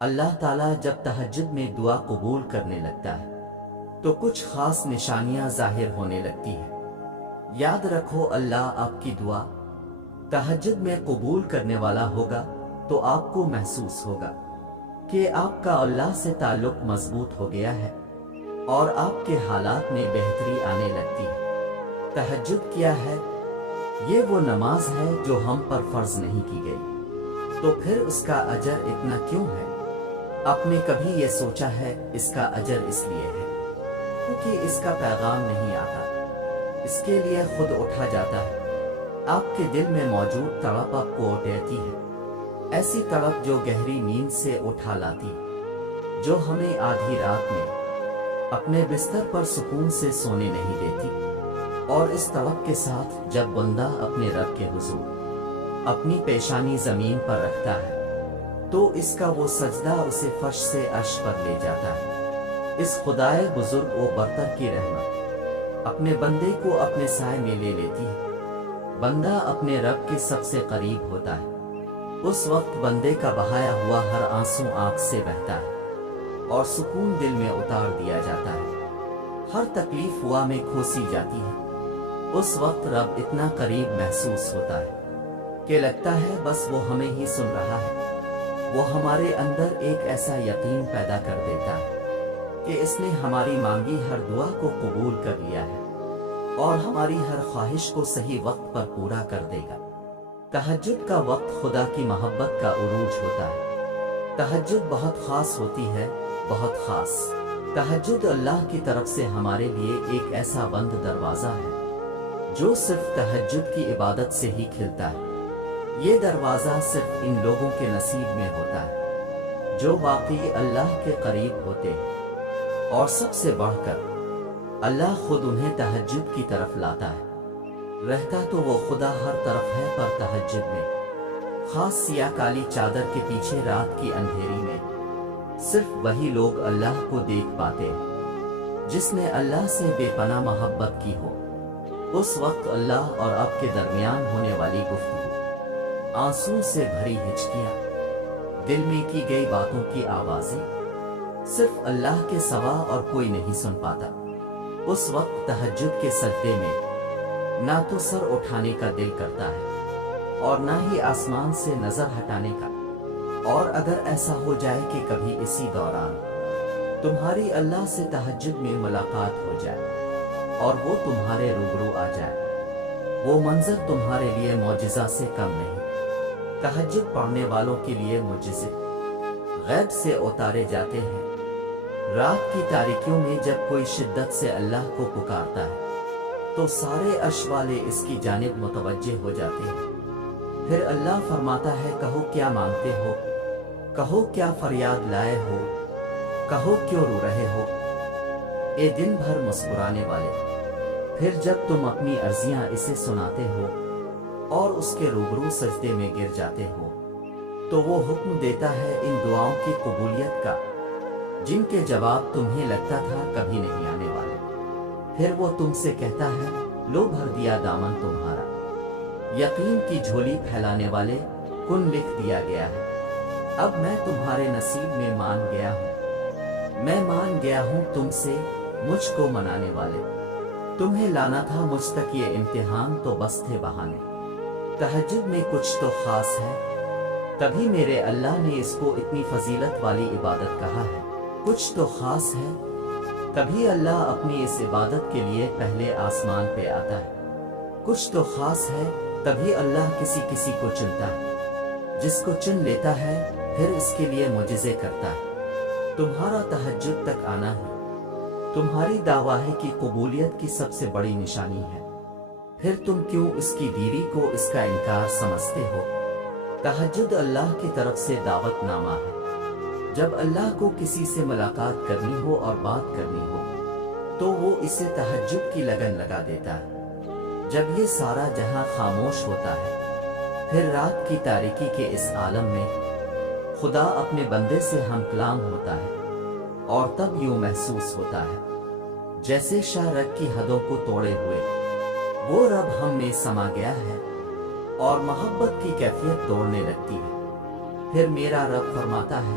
اللہ تعالیٰ جب تہجد میں دعا قبول کرنے لگتا ہے تو کچھ خاص نشانیاں ظاہر ہونے لگتی ہیں۔ یاد رکھو، اللہ آپ کی دعا تہجد میں قبول کرنے والا ہوگا تو آپ کو محسوس ہوگا کہ آپ کا اللہ سے تعلق مضبوط ہو گیا ہے اور آپ کے حالات میں بہتری آنے لگتی ہے۔ تہجد کیا ہے؟ یہ وہ نماز ہے جو ہم پر فرض نہیں کی گئی، تو پھر اس کا اجر اتنا کیوں ہے؟ آپ نے کبھی یہ سوچا ہے اس کا اجر اس لیے ہے کیونکہ اس کا پیغام نہیں آتا، اس کے لیے خود اٹھا جاتا ہے۔ آپ کے دل میں موجود تڑپ آپ کو دیتی ہے، ایسی تڑپ جو گہری نیند سے اٹھا لاتی، جو ہمیں آدھی رات میں اپنے بستر پر سکون سے سونے نہیں دیتی۔ اور اس تڑپ کے ساتھ جب بندہ اپنے رب کے حضور اپنی پیشانی زمین پر رکھتا ہے تو اس کا وہ سجدہ اسے فرش سے عرش پر لے جاتا ہے۔ اس خدائے بزرگ و برتر کی رحمت اپنے بندے کو اپنے سائے میں لے لیتی ہے۔ بندہ اپنے رب کے سب سے قریب ہوتا ہے۔ اس وقت بندے کا بہایا ہوا ہر آنسو آنکھ سے بہتا ہے اور سکون دل میں اتار دیا جاتا ہے، ہر تکلیف ہوا میں کھوسی جاتی ہے۔ اس وقت رب اتنا قریب محسوس ہوتا ہے کہ لگتا ہے بس وہ ہمیں ہی سن رہا ہے۔ وہ ہمارے اندر ایک ایسا یقین پیدا کر دیتا ہے کہ اس نے ہماری مانگی ہر دعا کو قبول کر لیا ہے اور ہماری ہر خواہش کو صحیح وقت پر پورا کر دے گا۔ تہجد کا وقت خدا کی محبت کا عروج ہوتا ہے۔ تہجد بہت خاص ہوتی ہے، بہت خاص۔ تہجد اللہ کی طرف سے ہمارے لیے ایک ایسا بند دروازہ ہے جو صرف تہجد کی عبادت سے ہی کھلتا ہے۔ یہ دروازہ صرف ان لوگوں کے نصیب میں ہوتا ہے جو واقعی اللہ کے قریب ہوتے ہیں، اور سب سے بڑھ کر اللہ خود انہیں تہجد کی طرف لاتا ہے۔ رہتا تو وہ خدا ہر طرف ہے، پر تہجد میں خاص سیاہ کالی چادر کے پیچھے رات کی اندھیری میں صرف وہی لوگ اللہ کو دیکھ پاتے ہیں جس نے اللہ سے بے پناہ محبت کی ہو۔ اس وقت اللہ اور آپ کے درمیان ہونے والی گفتگو، آنسو سے بھری ہچکیاں، دل میں کی گئی باتوں کی آوازیں صرف اللہ کے سوا اور کوئی نہیں سن پاتا۔ اس وقت تہجد کے سجدے میں نہ تو سر اٹھانے کا دل کرتا ہے اور نہ ہی آسمان سے نظر ہٹانے کا۔ اور اگر ایسا ہو جائے کہ کبھی اسی دوران تمہاری اللہ سے تہجد میں ملاقات ہو جائے اور وہ تمہارے روبرو آ جائے، وہ منظر تمہارے لیے معجزہ سے کم نہیں۔ تہجد پڑھنے والوں کے لیے معجزے غیب سے اتارے جاتے ہیں۔ رات کی تاریکیوں میں جب کوئی شدت سے اللہ کو پکارتا ہے تو سارے عرش والے اس کی جانب متوجہ ہو جاتے ہیں۔ پھر اللہ فرماتا ہے، کہو کیا مانگتے ہو، کہو کیا فریاد لائے ہو، کہو کیوں رو رہے ہو، اے دن بھر مسکرانے والے۔ پھر جب تم اپنی عرضیاں اسے سناتے ہو اور اس کے روبرو سجدے میں گر جاتے ہو تو وہ حکم دیتا ہے ان دعاؤں کی قبولیت کا جن کے جواب تمہیں لگتا تھا کبھی نہیں آنے والے۔ پھر وہ تم سے کہتا ہے، لو بھر دیا دامن تمہارا، یقین کی جھولی پھیلانے والے، کن لکھ دیا گیا ہے۔ اب میں تمہارے نصیب میں مان گیا ہوں، میں مان گیا ہوں تم سے، مجھ کو منانے والے۔ تمہیں لانا تھا مجھ تک یہ امتحان تو بس تھے بہانے۔ تہجد میں کچھ تو خاص ہے، تبھی میرے اللہ نے اس کو اتنی فضیلت والی عبادت کہا ہے۔ کچھ تو خاص ہے، تبھی اللہ اپنی اس عبادت کے لیے پہلے آسمان پہ آتا ہے۔ کچھ تو خاص ہے، تبھی اللہ کسی کسی کو چنتا ہے، جس کو چن لیتا ہے پھر اس کے لیے معجزے کرتا ہے۔ تمہارا تہجد تک آنا ہی تمہاری دعوی کی قبولیت کی سب سے بڑی نشانی ہے، پھر تم کیوں اس کی دیری کو اس کا انکار سمجھتے ہو؟ تہجد اللہ کی طرف سے دعوت نامہ ہے۔ جب اللہ کو کسی سے ملاقات کرنی ہو اور بات کرنی ہو تو وہ اسے تہجد کی لگن لگا دیتا ہے۔ جب یہ سارا جہاں خاموش ہوتا ہے پھر رات کی تاریکی کے اس عالم میں خدا اپنے بندے سے ہم کلام ہوتا ہے، اور تب یوں محسوس ہوتا ہے جیسے شہرت کی حدوں کو توڑے ہوئے وہ رب ہم میں سما گیا ہے اور محبت کی کیفیت دوڑنے لگتی ہے۔ پھر میرا رب فرماتا ہے،